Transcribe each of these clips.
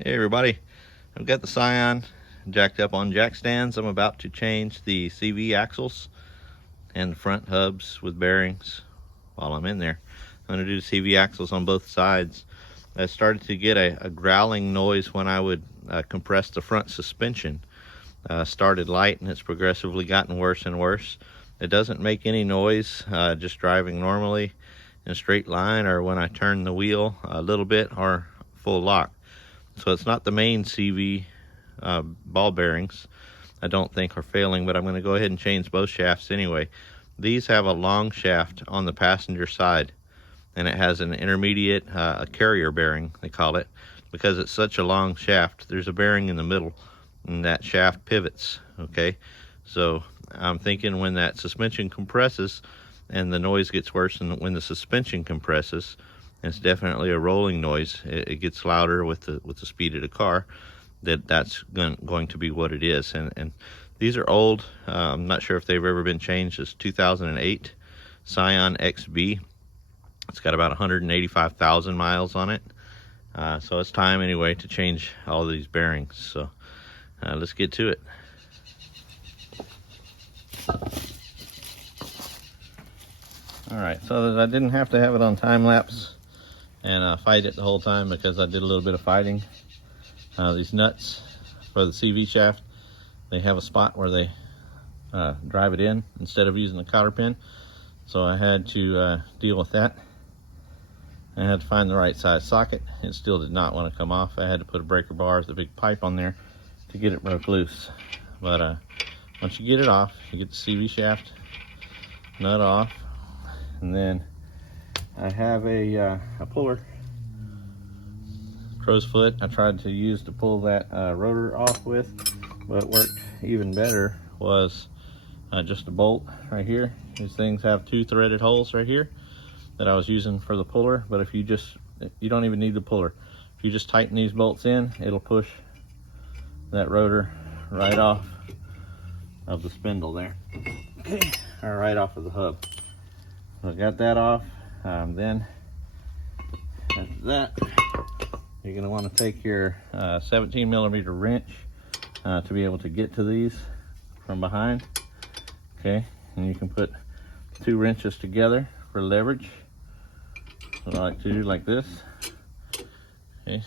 Hey everybody, I've got the Scion jacked up on jack stands. I'm about to change the CV axles and the front hubs with bearings while I'm in there. I'm going to do the CV axles on both sides. I started to get a growling noise when I would compress the front suspension. Started light and it's progressively gotten worse and worse. It doesn't make any noise just driving normally in a straight line or when I turn the wheel a little bit or full lock. So it's not the main CV ball bearings I don't think are failing, but I'm going to go ahead and change both shafts anyway. These have a long shaft on the passenger side, and it has an intermediate a carrier bearing, they call it, because it's such a long shaft. There's a bearing in the middle, and that shaft pivots, okay? So I'm thinking when that suspension compresses and the noise gets worse than when the suspension compresses, it's definitely a rolling noise. It gets louder with the speed of the car. That's going to be what it is. And these are old. I'm not sure if they've ever been changed. It's 2008 Scion XB. It's got about 185,000 miles on it. So it's time anyway to change all of these bearings. So let's get to it. All right, so that I didn't have to have it on time lapse and fight it the whole time, because I did a little bit of fighting. These nuts for the CV shaft, they have a spot where they drive it in instead of using the cotter pin. So I had to deal with that. I had to find the right size socket. It still did not want to come off. I had to put a breaker bar with a big pipe on there to get it broke loose. But once you get it off, you get the CV shaft nut off, and then I have a puller, crow's foot. I tried to use to pull that rotor off with, but what worked even better was just a bolt right here. These things have two threaded holes right here that I was using for the puller, but if you don't even need the puller. If you just tighten these bolts in, it'll push that rotor right off of the spindle there. Okay, or right off of the hub. So I got that off. Then after that, you're going to want to take your 17 millimeter wrench to be able to get to these from behind. Okay, and you can put two wrenches together for leverage. What I like to do like this. Okay,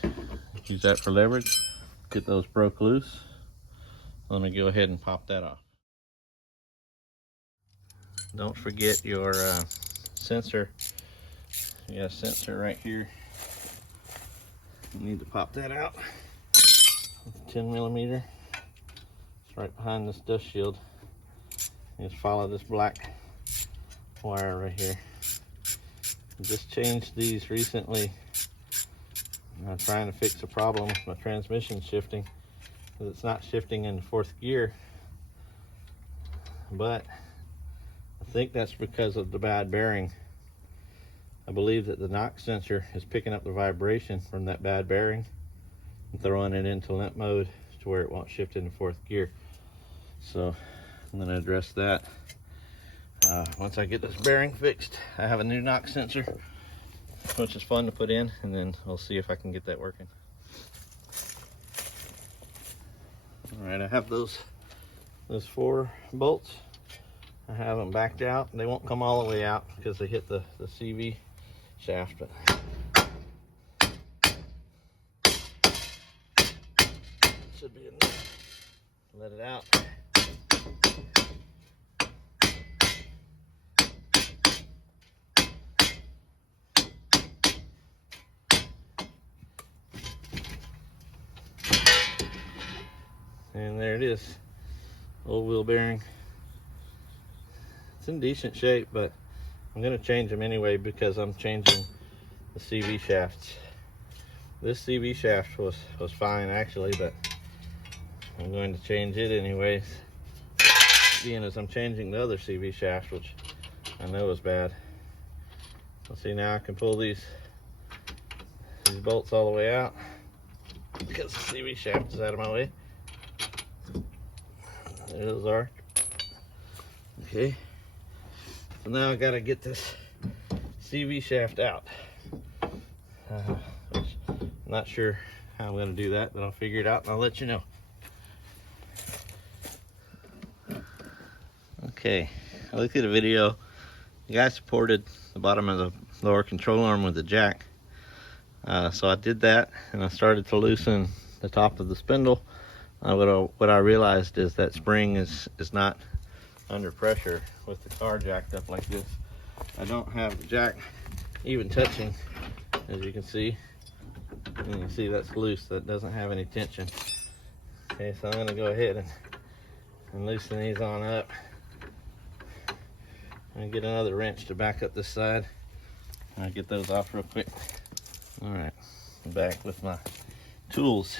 use that for leverage. Get those broke loose. Let me go ahead and pop that off. Don't forget your sensor. You got a sensor right here. You need to pop that out. 10 millimeter. It's right behind this dust shield. You just follow this black wire right here. I just changed these recently. I'm trying to fix a problem with my transmission shifting, because it's not shifting in fourth gear. But I think that's because of the bad bearing. I believe that the knock sensor is picking up the vibration from that bad bearing and throwing it into limp mode to where it won't shift into fourth gear. So I'm going to address that. Once I get this bearing fixed, I have a new knock sensor, which is fun to put in, and then we'll see if I can get that working. All right, I have those 4 bolts. I have them backed out. They won't come all the way out because they hit the CV shaft, but should be enough. Let it out. And there it is. Old wheel bearing. It's in decent shape, but I'm going to change them anyway because I'm changing the CV shafts. This CV shaft was fine actually, but I'm going to change it anyways, being as I'm changing the other CV shaft, which I know is bad. So see, now I can pull these bolts all the way out because the CV shaft is out of my way. There those are. Okay. So now I gotta get this CV shaft out, which I'm not sure how I'm going to do that, but I'll figure it out and I'll let you know. Okay, I looked at a video. The guy supported the bottom of the lower control arm with a jack. So I did that, and I started to loosen the top of the spindle. What I realized is that spring is not under pressure with the car jacked up like this. I don't have the jack even touching, as you can see. And you see that's loose, that doesn't have any tension. Okay, so I'm going to go ahead and loosen these on up. And get another wrench to back up this side. I'll get those off real quick. All right, I'm back with my tools.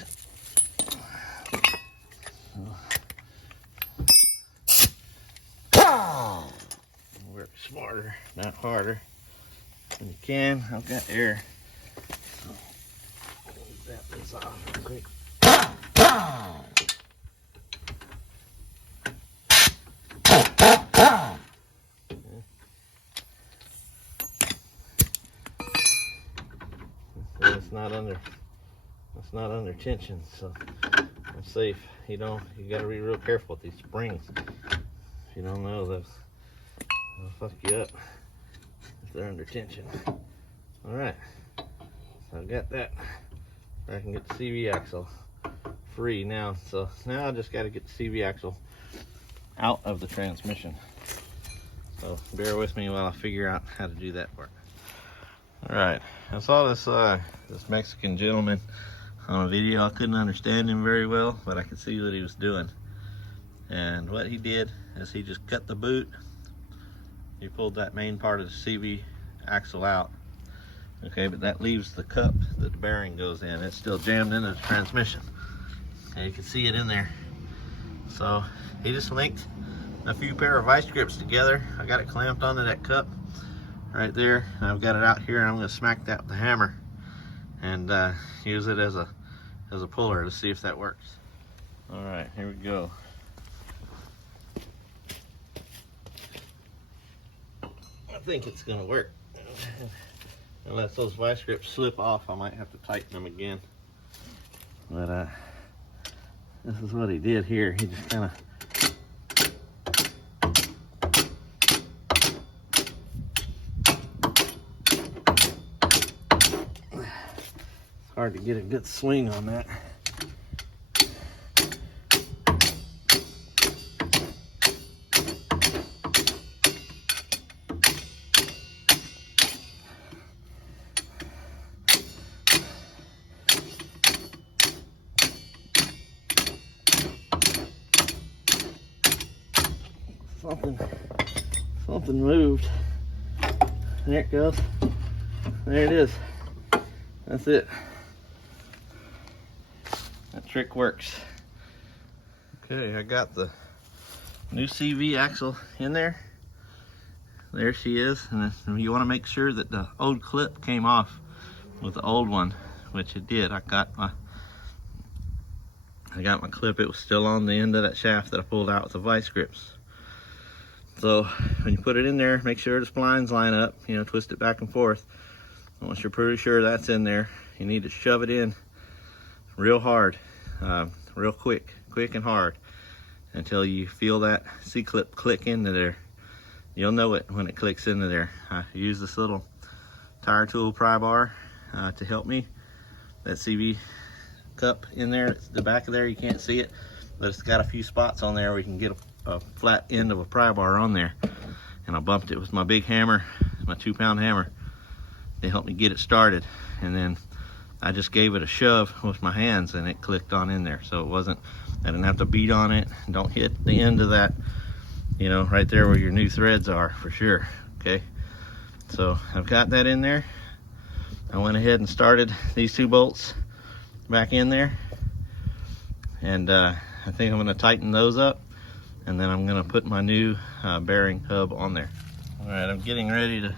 Work smarter, not harder. When you can, I've got air. So, zap this off real quick. It's not under tension, so I'm safe. You got to be real careful with these springs. If you don't know, they'll fuck you up if they're under tension. All right, so I've got that. I can get the CV axle free now. So now I just got to get the CV axle out of the transmission. So bear with me while I figure out how to do that part. All right, I saw this Mexican gentleman on a video. I couldn't understand him very well, but I could see what he was doing. And what he did is he just cut the boot. He pulled that main part of the CV axle out. Okay, but that leaves the cup that the bearing goes in. It's still jammed into the transmission. And you can see it in there. So he just linked a few pair of vice grips together. I got it clamped onto that cup right there. I've got it out here, and I'm going to smack that with the hammer and use it as a puller to see if that works. All right, here we go. I think it's going to work. Unless those vice grips slip off, I might have to tighten them again. But this is what he did here. He just kind of hard to get a good swing on that. Something moved. There it goes. There it is. That's it. That trick works. Okay, I got the new CV axle in there. There she is. And you want to make sure that the old clip came off with the old one, which it did. I got my clip. It was still on the end of that shaft that I pulled out with the vice grips. So when you put it in there, make sure the splines line up, twist it back and forth. Once you're pretty sure that's in there, you need to shove it in real hard, real quick and hard, until you feel that C-clip click into there. You'll know it when it clicks into there. I use this little tire tool pry bar to help me. That CV cup in there, it's the back of there, you can't see it, but it's got a few spots on there where you can get a flat end of a pry bar on there. And I bumped it with my big hammer, my 2-pound hammer. They helped me get it started, and then I just gave it a shove with my hands and it clicked on in there. So I didn't have to beat on it. Don't hit the end of that, right there where your new threads are, for sure. Okay, so I've got that in there. I went ahead and started these 2 bolts back in there, and I think I'm going to tighten those up, and then I'm going to put my new bearing hub on there. All right, I'm getting ready to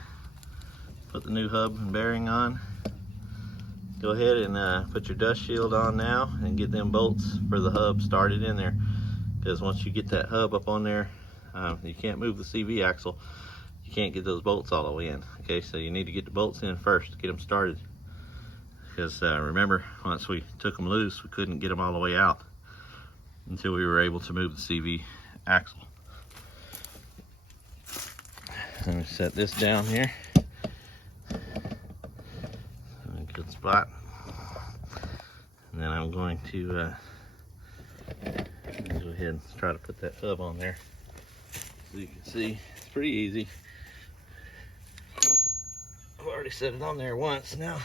put the new hub and bearing on. Go ahead and put your dust shield on now and get them bolts for the hub started in there, because once you get that hub up on there, you can't move the CV axle. You can't get those bolts all the way in. Okay, so you need to get the bolts in first to get them started. because remember, once we took them loose, we couldn't get them all the way out until we were able to move the CV axle. Let me set this down here. A good spot. And then I'm going to go ahead and try to put that hub on there. So you can see, it's pretty easy. I've already set it on there once. Now,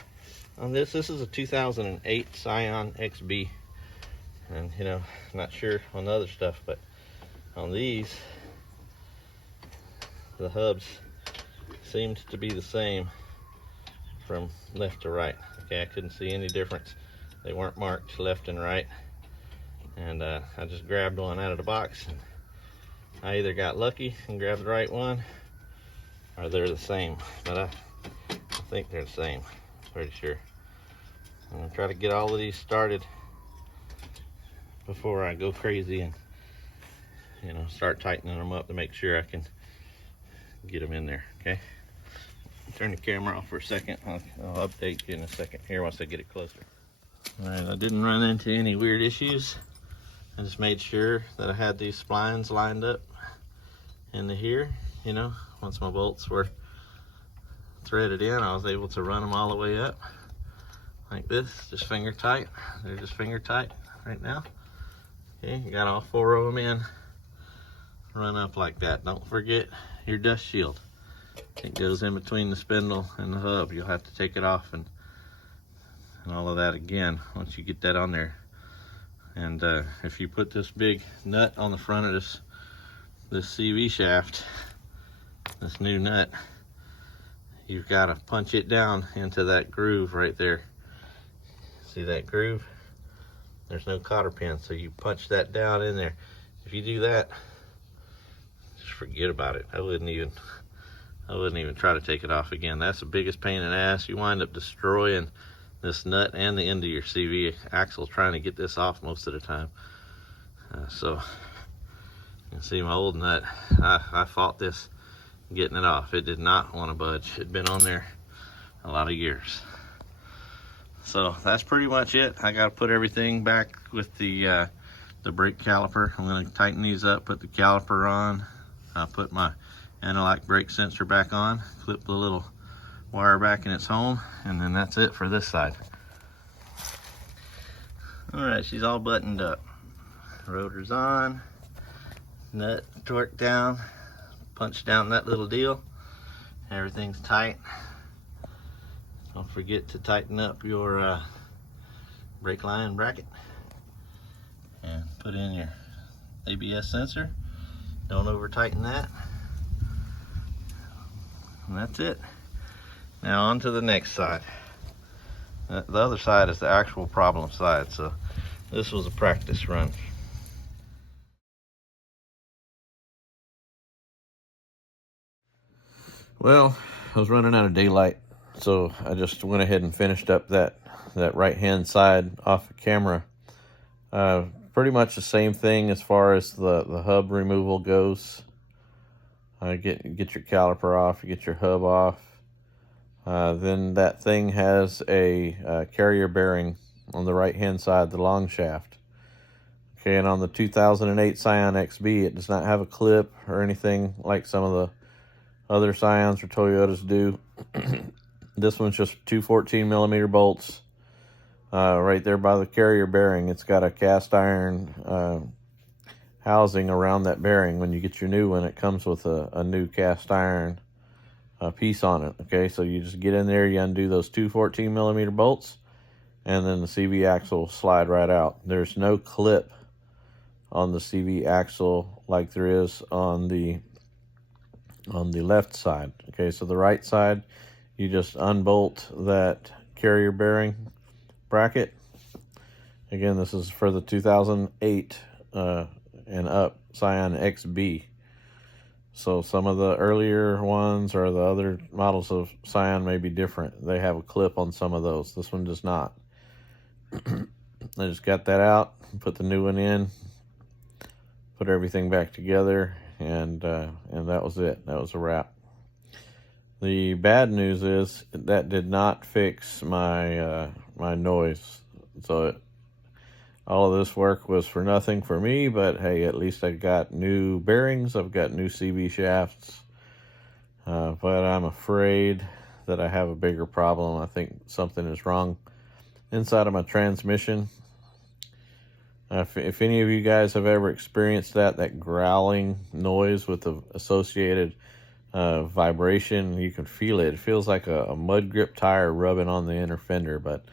on this is a 2008 Scion XB. And you know, not sure on the other stuff, but on these, the hubs seemed to be the same from left to right. Okay, I couldn't see any difference. They weren't marked left and right. And I just grabbed one out of the box. And I either got lucky and grabbed the right one, or they're the same. But I think they're the same, pretty sure. I'm gonna try to get all of these started before I go crazy and, you know, start tightening them up to make sure I can get them in there. Okay, turn the camera off for a second. I'll update you in a second here once I get it closer. All right, I didn't run into any weird issues. I just made sure that I had these splines lined up into here. You know, once my bolts were threaded in, I was able to run them all the way up like this, just finger tight. They're just finger tight right now. Okay, you got all 4 of them in. Run up like that. Don't forget your dust shield. It goes in between the spindle and the hub. You'll have to take it off and all of that again once you get that on there. And if you put this big nut on the front of this CV shaft, this new nut, you've got to punch it down into that groove right there. See that groove? There's no cotter pin, so you punch that down in there. If you do that, just forget about it. I wouldn't even try to take it off again. That's the biggest pain in the ass. You wind up destroying this nut and the end of your CV axle trying to get this off most of the time. So you can see my old nut. I fought this getting it off. It did not want to budge. It'd been on there a lot of years. So that's pretty much it. I got to put everything back with the brake caliper. I'm going to tighten these up, put the caliper on, put my analog brake sensor back on, clip the little wire back in its home, and then that's it for this side. All right, she's all buttoned up. Rotor's on, nut torque down, punch down that little deal. Everything's tight. Don't forget to tighten up your brake line bracket and put in your ABS sensor. Don't over tighten that. And that's it. Now on to the next side. The other side is the actual problem side, so this was a practice run. Well, I was running out of daylight, so I just went ahead and finished up that right hand side off the camera. Pretty much the same thing as far as the hub removal goes. Get your caliper off, you get your hub off. Then that thing has a carrier bearing on the right hand side, the long shaft. Okay, and on the 2008 Scion XB, it does not have a clip or anything like some of the other Scions or Toyotas do. This one's just 2 14mm bolts right there by the carrier bearing. It's got a cast iron housing around that bearing. When you get your new one, it comes with a new cast iron piece on it. Okay, so you just get in there, you undo those 2 14mm bolts, and then the CV axle will slide right out. There's no clip on the CV axle like there is on the left side. Okay, so the right side, you just unbolt that carrier bearing bracket. Again, this is for the 2008 and up Scion XB. So some of the earlier ones or the other models of Scion may be different. They have a clip on some of those. This one does not. I just got that out, put the new one in, put everything back together, and that was it. That was a wrap. The bad news is that did not fix my my noise. So all of this work was for nothing for me, but hey, at least I got new bearings. I've got new CV shafts. But I'm afraid that I have a bigger problem. I think something is wrong inside of my transmission. If any of you guys have ever experienced that growling noise with the associated vibration, you can feel it. It feels like a mud grip tire rubbing on the inner fender, but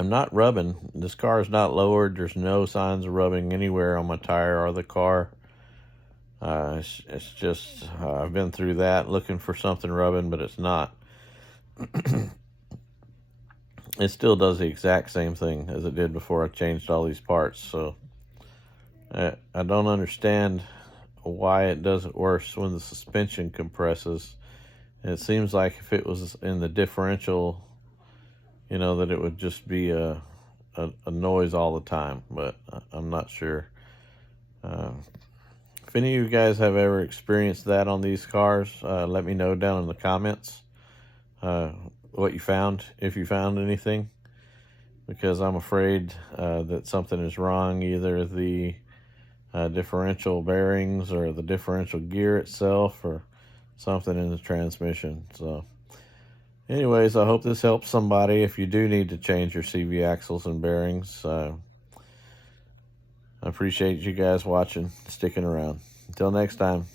I'm not rubbing. This car is not lowered. There's no signs of rubbing anywhere on my tire or the car. It's just, I've been through that looking for something rubbing, but it's not. It still does the exact same thing as it did before I changed all these parts. So I don't understand why it does it worse when the suspension compresses. And it seems like if it was in the differential, that it would just be a noise all the time, but I'm not sure. If any of you guys have ever experienced that on these cars, let me know down in the comments what you found, if you found anything, because I'm afraid that something is wrong, either the differential bearings or the differential gear itself or something in the transmission. So anyways, I hope this helps somebody if you do need to change your CV axles and bearings. I appreciate you guys watching, sticking around. Until next time.